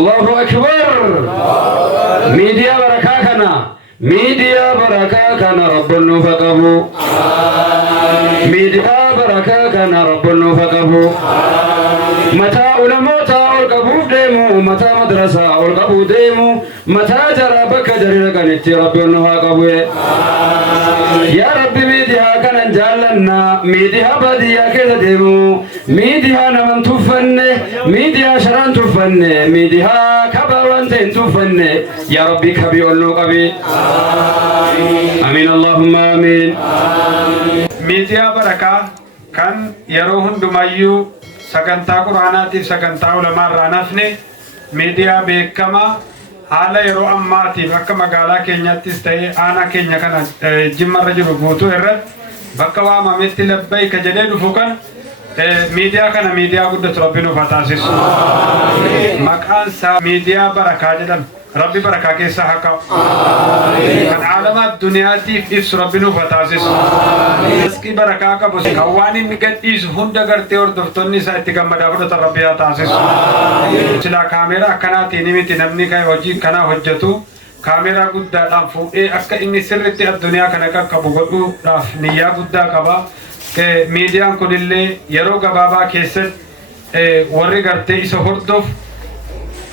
الله أكبر ميديا بركاكنا ميديا بركاكنا رب النفقه ميديا بركاكنا رب النفقه متى علماء القبو ديمو متى مدرسة القبو ديمو متى جرى بك جرى كانت رب النفقه يا رب ميديا كان جالنا ميديا بديا كذا ديمو ميديا نمن تفن ميديا شران تفن ميديا كبران تفن يا ربي كبي والنقبي آمين اللهم آمين ميديا بركة كان يروهن دمايو سكنتا قرآناتي سكنتا علماء رانفني ميديا بكما على يرو أماتي بكما قالا كينيا تستهي أنا كينيا كان جمع رجل بوتو إرد بكوا ما مثل لبيك جديد فوقن ميديا كان ميديا قد ربنا فتاسس مكان سا ميديا بركة جدًا ربي بركة كيسا حقا كان عالمات دنيا تيف إفس ربنا فتاسس اسكي بركة كبس كواني نقد إيس هندا غرتي اور دفتوني سا اتقام مدافرة ربي فتاسس سلا كاميرا كنا تينيمي تنمني كاي وجي كنا حجتو كاميرا قد دانفو أكا إني سرتي الدنيا كنا كبغضو راف نيا قد كبا ميديا كل اللي يرو غبابا كيسد ورّي غرتي إيس هردوف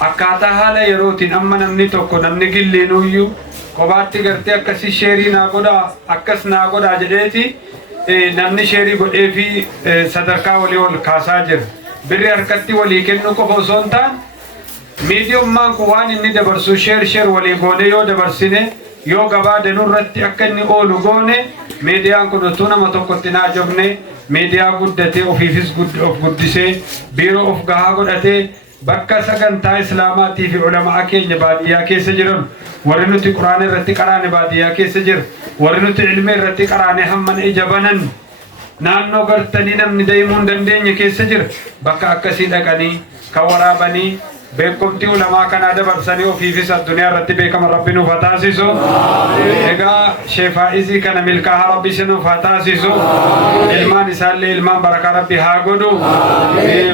akkaataa haala yerootiin amma namni tokko namni gilleenuyyuu qobaatti gartee akkasi sheerii naa godhaa akkas naa godhaa jedheeti namni sheerii godhee fi sadarkaa walii ol kaasaa jira birri harkatti walii kennu qofa osoo hin taane miidiyummaan kun waan inni dabarsu sheer walii goone yoo dabarsine yoo gabaa danurratti akka inni oolu goone miidiyaan kun utuu nama tokkotti naa jobne miidiyaa guddatee ofiifis of guddisee biiroo of gahaa godhatee bakka sagantaa islaamaatii fi ulamaa keenya baadiyyaa keessa jiran warri nuti quraana irratti qaraane baadiyyaa keessa jira warri nuti ilmi irratti qaraane hamman ijabanan naannoo gartanii namni deemuu hin dandeenye keessa jira bakka akkasii dhaqanii kan waraabanii beekumtii ulamaa kanaa dabarsanii ofiifis addunyaa irratti beekama rabbi nuuf haa taasisu egaa sheefaa'izii kana milkaahaa rabbi nuuf haa taasisu ilmaan isaallee ilmaan barakaa rabbi haa godhu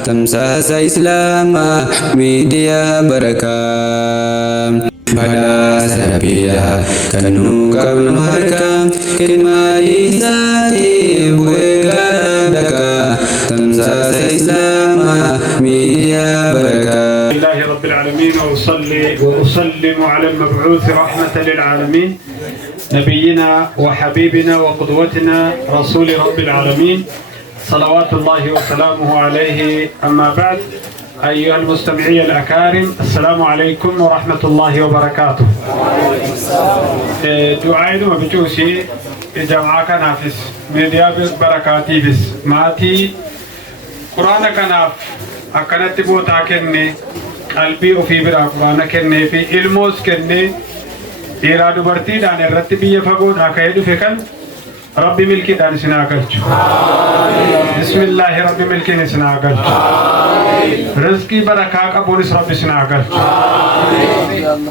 tamsaasa islaamaa miidiyaa barakaa badhaasa rabbiidhaa kan nu qabnu harkaa kennaa isaatiif weegaa dhagaa tamsaasa islaamaa miidiyaa barakaa لله رب العالمين وأصلي وأسلم على المبعوث رحمة للعالمين نبينا وحبيبنا وقدوتنا رسول رب العالمين صلوات الله وسلامه عليه أما بعد أيها المستمعين الأكارم السلام عليكم ورحمة الله وبركاته دعائي ما بجوشي جمعك نافس ميديا بركاتي بس ماتي قرآن كناف أكنت بوتا كني قلبي وفي برا قرآن كني في علموس كني إرادة برتي دان الرتبي يفقون أكيد فكان ربي ملكي دان سناقل بسم الله ربي ملكي سناقل رزقي بركة قبولس ربي سناقل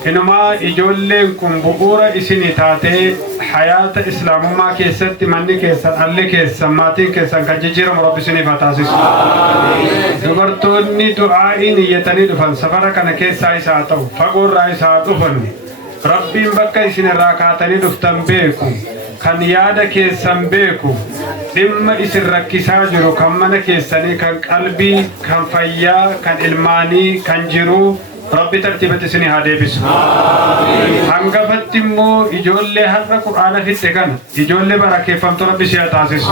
إنما إجولكم بقورة إسني تاتي حياة إسلام ما كيست مني كيسن اللي كيسن ماتين كيسن كجيرم ربي سني فتاسس دبرتوني دعائي نيتني دفن سفر كان كيسا إساتو فقور رئيسا دفن ربي بكا إسن راكاتني دفتن بيكو kan yaada keessan beeku dhimma isin rakkisaa jiru kan mana keessanii kan qalbii kan fayyaa kan ilmaanii kan jiru rabbi tartiibatti isin haa deebisu hangafatti immoo ijoollee har'a quraana fitte kana ijoollee barakeeffamtu rabbi si haa taasisu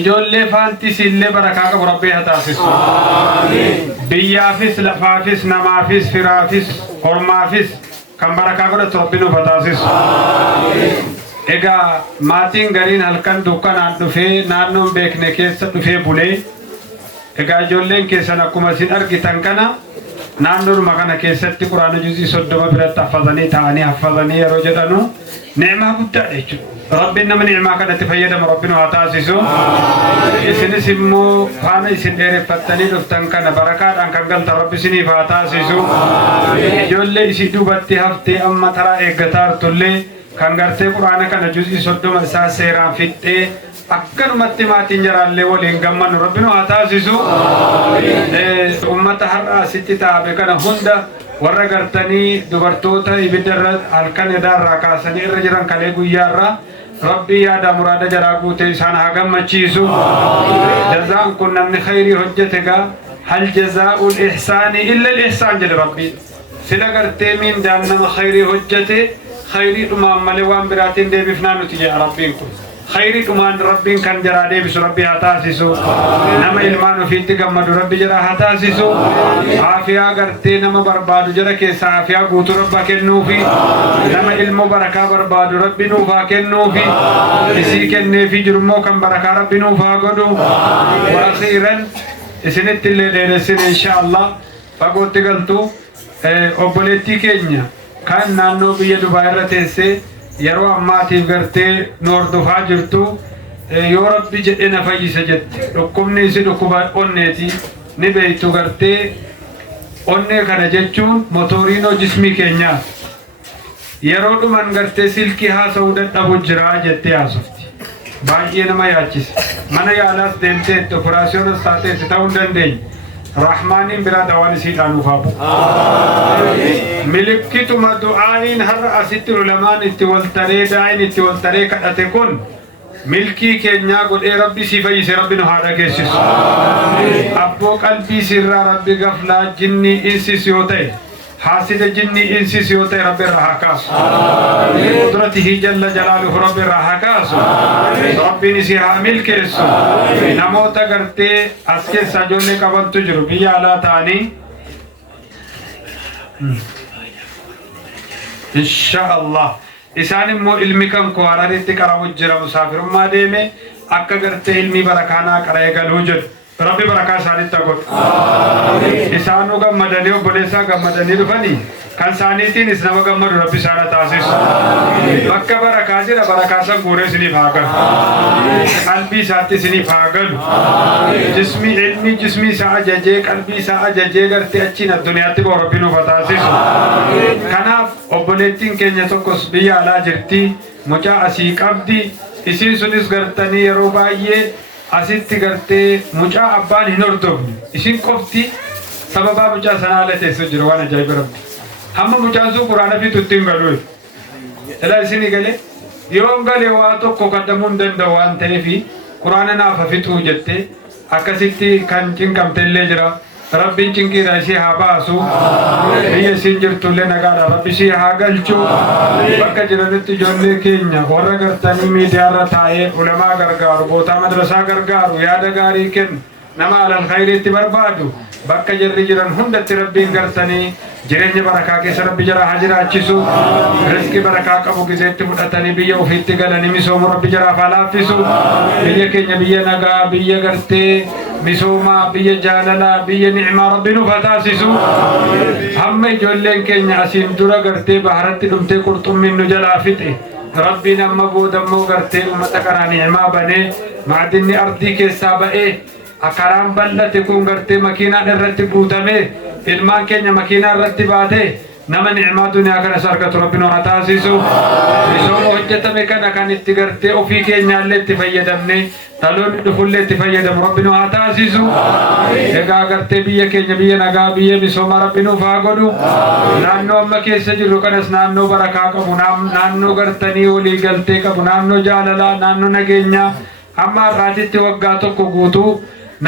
ijoollee faantis illee barakaa qabu rabbi haa taasisu biyyaafis lafaafis namaafis firaafis ormaafis kan barakaa godhatu rabbi nuuf haa taasisu egaa maatiin gariin halkan dukkanaan dhufee naannoon beekne keessa dhufee bulee egaa ijoolleen keessan akkuma isin argitan kana naannoodhuma kana keessatti quraana juzii 30 biratti haffazanii ta'anii haffazanii yeroo jedhanu ni'maa guddaadha jechuudha rabbiin nama ni'maa kanatti fayyadamu rabbi nuuf haa taasisu isinis immoo faana isin dheereffattanii dhuftan kana barakaadhaan kan galtan rabbi isiniif haa taasisu ijoollee isii duubatti haftee amma taraa eeggataa jirtullee kan gartee quraana kana juzii 30 isaa seeraan fixxee akkanumatti maatiin jaraallee waliin gammannu rabbinu haa taasisu. Ummata har'a asitti taa'e kana hunda warra gartanii dubartoota ibiddarra halkan edaarraa kaasanii irra jiran kalee guyyaarraa rabbi yaada muraada jaraa guute isaan haa gammachiisu. Jazaan kun namni khayrii hojjete gaa hal jazaa'ul ihsaani illa al-ihsaan jedhe rabbi. Sila gartee min daan nama khayrii hojjete khayrii dhumaan malee waan biraatiin deebifnaan nuti jedha rabbiin kun. خيري كمان ربين كان جرادي بس ربي هتاسسو نما إلمان فيتي كمان ربي جرا هتاسسو عافية قرتي نما بربادو جرا كيس عافية قوت ربا كنوفي نما إلمو بركة بربادو ربي نوفا كنوفي إسي كنفي جرمو كم بركة ربي نوفا قدو وأخيرا إسنت اللي لرسل إن شاء الله فقلت قلتو أبولتي كينيا كان نانو بيدو بايرتيسي yeroo ammaatiif gartee noordofaa jirtu yoo rabbi jedhe na fayyisa jette dhukkubni isi dhukkuba onneeti ni beektu gartee onnee kana jechuun motoriinoo jismii keenyaa yeroo dhuman gartee silkii haasa'uu dadhabu jira jettee haasofti baay'ee nama yaachisa mana yaalaas deemteetti operaasiyoonas taateetti ta'uu hin dandeenye rahmaaniin biraa dawaan isiidhaan ufaabu milikkituma du'aa'iin har'a asitti ulamaan itti waltaree daa'in itti waltaree kadhate kun milkii keenyaa godhee rabbi si fayyise rabbi nu haa dhageessisu abboo qalbii sirraa rabbi gaflaa jinnii insis yoo ta'e حاسد جني إنسي سيوتي رب الرحاكاس قدرته جل جلاله رب الرحاكاس ربي نسي حامل كيسو نموتا کرتے اسکے سجولے کبن تجربی علا تانی انشاءاللہ اسانی مو علمی کم کوارا ریتی کرا وجرہ مسافر ما دے میں اکا کرتے علمی برکانا کرائے گا لوجد ربي بركة سالت تقول إسانو كم مدني وبلسا كم مدني رفني كان سانيتين إسناو كم مد ربي سانا تاسيس بكة بركة جرا بركة سام بوري سني فاقل قلبي ساتي سني فاقل جسمي علمي جسمي سا ججے قلبي سا ججے کرتے اچھی نہ دنیا تے بور ربي نو بتاسيس كنا وبلتين كنيا تو كوس بيا على جرتي مجا أسيق أبدي إسين سنيس کرتني يروباية asitti gartee mucaa abbaan hin hordofne isin qofti sababa mucaa sanaa ala teessoo jiru waan ajaa'iba rabbi hamma mucaan sun quraana fi tuttiin galuu ila isini gale yoo gale waa tokko kaddamuu hin danda'u waan ta'eefi quraana naaf hafixuu jettee akkasitti kan cinqamtellee jira rabbiin cinqiidha ishee haa baasu biyya isiin jirtullee nagaadha rabbi ishee haa galchu bakka jiranitti ijoollee keenya warra gartanii miidiyaarra taa'ee ulamaa gargaaru bootaa madrasaa gargaaru yaada gaarii kennu nama alal khayriitti barbaadu bakka jirri jiran hundatti rabbiin gartanii jireenya barakaa keessa rabbi jara haa jiraachisu rizqii barakaa qabu gizeetti fudhatanii biyya ofiitti galanii misoomu rabbi jaraaf haa laaffisu biyya keenya biyya nagaa biyya gartee misoomaa biyya jaalalaa biyya ni'maa rabbi nuuf haa taasisu hamma ijoolleen keenya asiin dura gartee baharatti dhumtee qurxummiin nu jalaa fixe rabbiin amma boodammoo gartee ummata karaa ni'maa banee maadinni ardii keessaa ba'ee akaraan bal'ate kun gartee makiinaan irratti guutame ilmaan keenya makiinaa irratti baate nama ni'maa duniyaa kana sargatu rabbi nu haa taasisu misooma hojjetame kana kan itti gartee ofii keenyaallee itti fayyadamne dhaloonni dhufullee itti fayyadamu rabbi nu haa taasisu egaa gartee biyya keenya biyya nagaa biyya misooma rabbi nuuf haa godhu naannoo amma keessa jirru kanas naannoo barakaa qabu naannoo gartanii walii galtee qabu naannoo jaalalaa naannoo nageenyaa amma har'aatitti waggaa tokko guutuu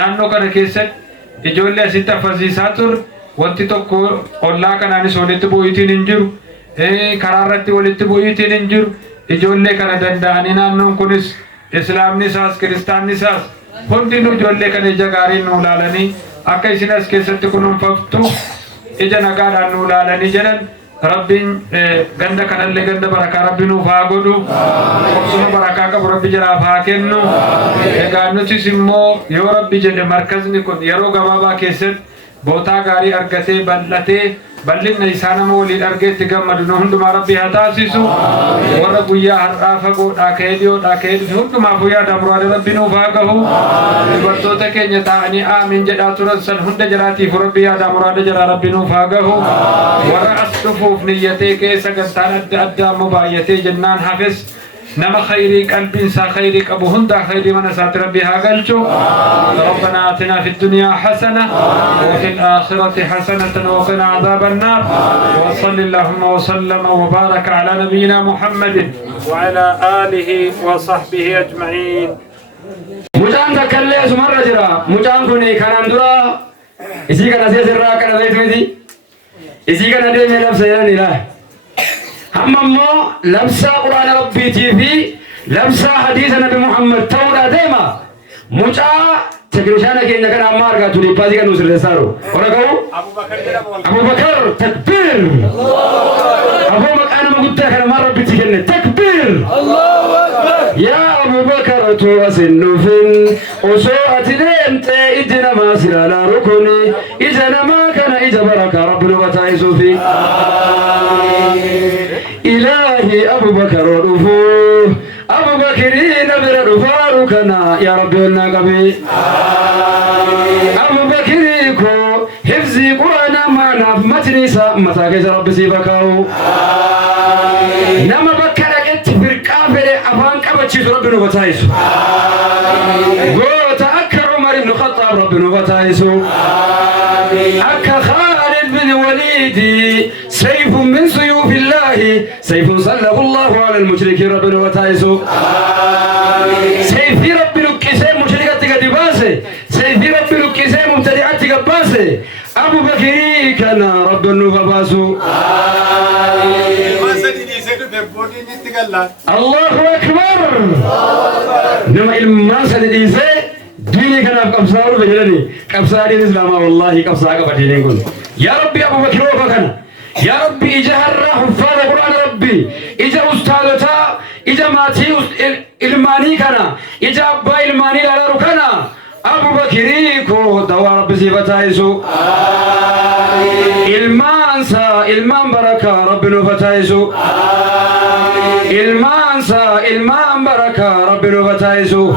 naannoo kana keessatti ijoollee asitti affasiisaa ture wanti tokko ollaa kanaanis walitti bu'iitiin hin jiru karaa irratti walitti bu'iitiin hin jiru ijoollee kana danda'anii naannoon kunis islaamni isaas kiristaanni isaas hundinuu ijoollee kana ija gaariin nu ilaalanii akka isin as keessatti kunuunfamtu ija nagaadhaan nu ilaalanii jedhan rabbiin ganda kanallee ganda barakaa rabbi nuuf haa godhu obsuma barakaa qabu rabbi jaraaf haa kennu egaa nutis immoo yoo rabbi jedhe markazni kun yeroo gabaabaa keessatti bootaa gaarii argatee bal'atee bal'inna isaa nama waliin argeetti gammadu nu hundumaa rabbi haa taasisu warra guyyaa har'aa fagoodhaa ka'ee dhiyoodhaa ka'ee dhufe hundumaaf yaada muraada rabbi nuuf haa gahu dubartoota keenya taa'anii aamiin jedhaa turan san hunda jiraatiif rabbi yaada muraada jira rabbi nuuf haa gahu warra as dhufuuf niyyatee ka'ee sagantaan adda addaa ammoo baay'atee jennaan hafes نما خيري قلبي إنسا خيري أبو هندا خيري من سات ربي هاقلتو ربنا آتنا في الدنيا حسنة وفي الآخرة حسنة وقنا عذاب النار وصل اللهم وسلم وبارك على نبينا محمد وعلى آله وصحبه أجمعين. مجان تكلي سمر رجرا مجان كوني كان اندرا اسی کا نسے سرا کا نبی تھی اسی کا ندے میں لفظ ہے نہیں ہم امو لفظ قرآن ربی تھی بھی لفظ حدیث نبی محمد تورا دیما مجا تکریشانہ کے نکن عمار کا تھوڑی پازی کا نوسر سارو اور کہو ابو بکر تکبیر ابو مکان مگتا ہے ہمارا ربی تھی کہنے تکبیر يا أبو بكر توسنفن وسوءة انت إجنا ما سلا ركني إجنا ما كان إجا بركة ربنا وتعيسو في إلهي أبو بكر رفوه أبو بكرين برفاركنا يا ربي النقبي أبو بكريكو حفظي قرآن معنا متنسى متاكيس ربي سيبكاو نما بكرك فرقا فلي أفان كبتشيس ربنا وتعيسو وتأكر عمر بن الخطاب ربنا وتعيسو أكا خالد بن وليد سيف من سيوف الله سيف صلى الله على المشركين ربنا وتعيسو سيف ربي لكيسي مشركتك دباسي سيف ربي لكيسي مبتدعتك باسي أبو بكري كان ربنا وباسو الله أكبر نما المناسة الإنسان ديني كان كبسار بجلني كبسار الإسلام والله كبسار كبديني كن يا ربي أبو بكر وفكنا يا ربي إجهر حفاظ القرآن ربي إجا أستاذتا إجا ماتي إلماني كنا إجا أبا إلماني على ركنا أبو بكريكو دوا ربي سيفتايسو إلمانسا إلمان بركة ربنا فتايسو إلمانسا إلمان بركة ربنا فتايسو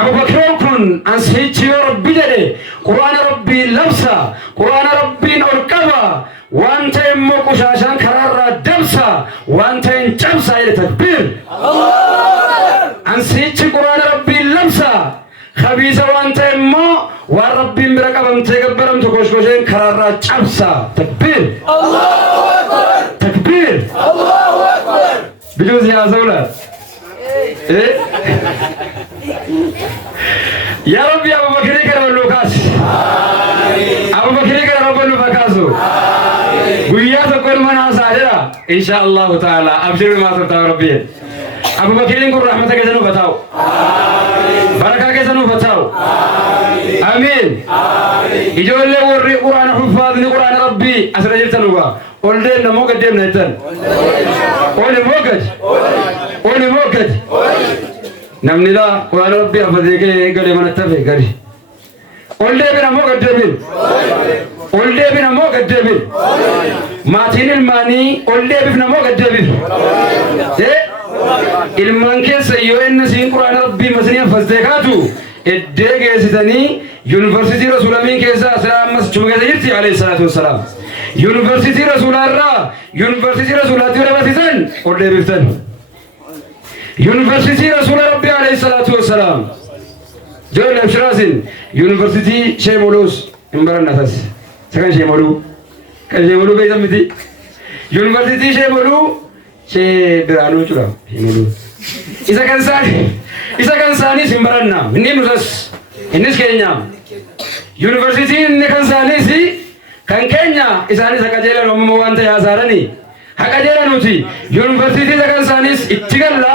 أبو بكر كن أنسيتي ربي جدي قرآن ربي لبسا قرآن ربي نركبا وانت يمكو شاشان كرار دبسا وانت ينجبسا إلى تكبير أنسيتي قرآن ربي لبسا خبيثة وانت يمو وربي مركبا تكبرم تكوشكوشين كرار جبسا تكبير تكبير بجوز يا زولا إيه يا ربي أبو بكر كرم اللوكاس أبو بكر كرم رب اللوكاسو ويا تقول من أساجرا إن شاء الله تعالى أبشر ما تبتع ربي أبو بكر نقول رحمتك جنو بتاو بركة جنو بتاو آمين إجول له وري قرآن حفاظ قرآن ربي أسرجل تنوبا أولدين نمو قديم نيتن أولي موقت نمني لا قرآن ربي أفضيك قلي من التفي قري أولدين نمو قديمين أولدين نمو قديمين ماتين الماني أولدين نمو قديمين ilman keessa yoo inni siin quraana rabbii masniya fasdeekaatu iddee geessitanii yuunivarsiitii rasuulamiin keessa asirraa ammas chuma keessa jirti alayhi salaatu wassalaam yuunivarsiitii rasuulaarraa yuunivarsiitii rasuulaatti yoo dabarsiisan ol deebiftan yuunivarsiitii rasuula rabbii alayhi salaatu wassalaam joon abshiraasin yuunivarsiitii sheemoluus hin barannatas sakan sheemoluu kan sheemoluu beeytan miti yuunivarsiitii sheemoluu شيء برانو ترى إذا كان ساني سيمبرنا مني نوسس إنس كينيا يونيفرسيتي إن كان ساني سي كان كينيا إساني سكاجيلا نومو وانت يا زارني هكاجيلا نوتي يونيفرسيتي إذا كان ساني إتشيكلا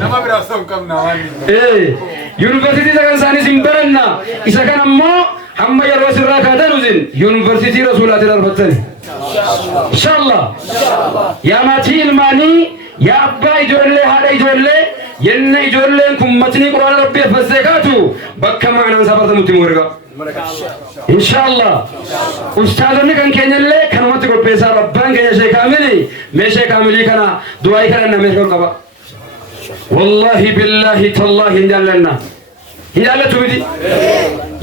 نما براسهم كم نواني إيه يونيفرسيتي إذا كان ساني سيمبرنا إذا كان أمو هم يروي سرّا كذا نوزين يونيفرسيتي رسولات الأربعين إن شاء الله يا ماتي الماني يا أبا يجولي هذا يجولي ين يجولي كمتني قرآن ربي فزكاتو بكا معنا سبرت متمورجا إن شاء الله أستاذنا كان كينيلة كانوا تقول بيسا ربان كينيا شيء كاملي مشي كاملي كنا دعاء كنا نمشي كبا والله بالله تالله هندالنا هندالة تودي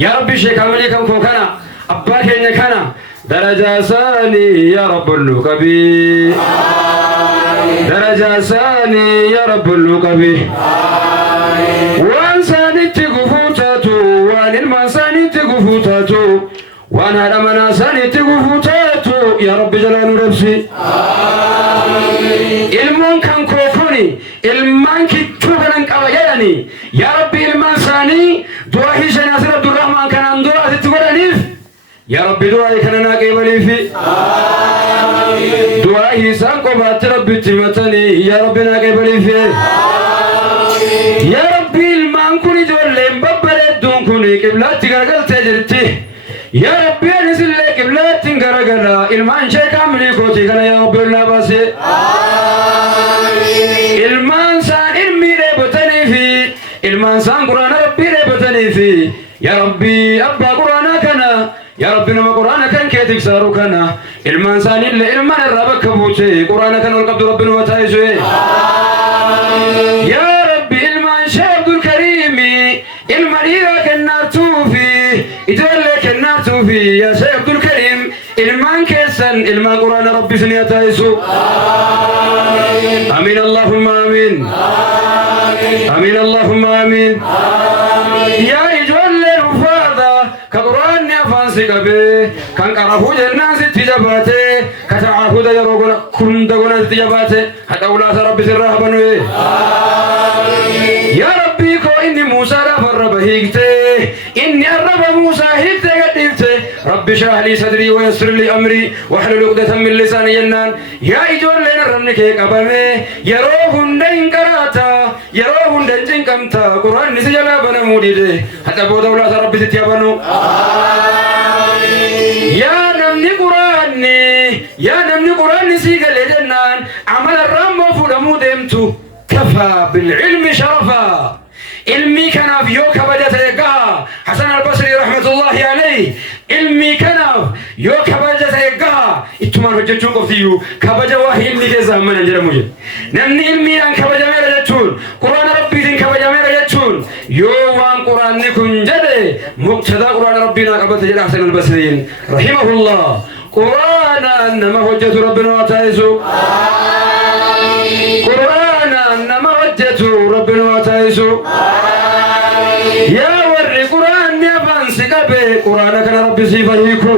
يا ربي شيء كاملي كم فوقنا أبا كينيا كنا درجة ثاني يا رب النكبي درجة ثاني يا رب النقبي وان ثاني تقفوتاتو وان الما ثاني تقفوتاتو وان هذا منا ثاني تقفوتاتو يا رب جلال ربسي ilmoon kan koofuni ilmaan kittuu kanan qaba jedhani yaa rabbi ilmaan isaanii du'a hishan asir abdurrahmaan kanaan dura asitti godhaniif yaa rabbi du'a kana naa qeebaliifi du'a isaan qobaatti rabbitti himatanii yaa rabbi naa qeebaliifi yaa rabbi ilmaan kun ijoolleen babbareedduun kun qiblaatti garagaltee jirti yaa rabbi anis illee qiblaatti garagala ilmaan ishee kaamilii kooti kana yaa rabbi olnaa baase ilmaan saan ilmi dheebotanii fi ilmaan saan quraana rabbii dheebotanii fi yaa rabbi abbaa quraana kana yaa rabbi nama quraana kan kee tiksaaru kana ilmaan saan illee ilmaan irraa bakka buute quraana kana ol qabdu rabbi numa taa'isu yaa rabbi ilmaan shee abdul kariimi ilma dhiiraa kennaartuu fi ijoollee kennaartuu fi yaa shee abdul kariim ilmaan keessan ilmaan quraana rabbi isin taa'isu آمين اللهم آمين آمين اللهم آمين يا إجوال الرفاضة كقرآن أفانسي قبي كان قرأه جناس تجاباته كتعاهد يروغنا كندغنا تجاباته حتى أولا ربي سرها بنوي يا ربي كو إني موسى رفر بهيكته إني الرب موسى هيكته قديفته ربي شرح لي صدري ويسر لي أمري واحلل عقدة من لساني جنان يا إجوال لنا رمنك قبامي يروهن دين كراتا يروهن دين كمتا قرآن نسجلا بنا موديده حتى بودا أولا ربي تتيابنو يا نمني قرآن سيقل جنان عمل الرم وفلمو ديمتو كفى بالعلم شرفا علمي كان في يوك بجت يقها حسن البصري رحمة الله عليه علمي كان يوك بجت يقها اتمان هجتون قفتيو كبجا واحد علمي كذا من انجر مجد نمني علمي ان كبجا ميرا جتون قرآن ربي دين كبجا ميرا جتون يوان قرآن نكون جده مقتدى قرآن ربنا قبل تجد حسن البصري رحمه الله قرآن انما هجت ربنا وتعيسو قرآن انما هجت ربنا وتعيسو يا وري قرآن يا فانسي قبي قرآن كان ربي سيفهيكو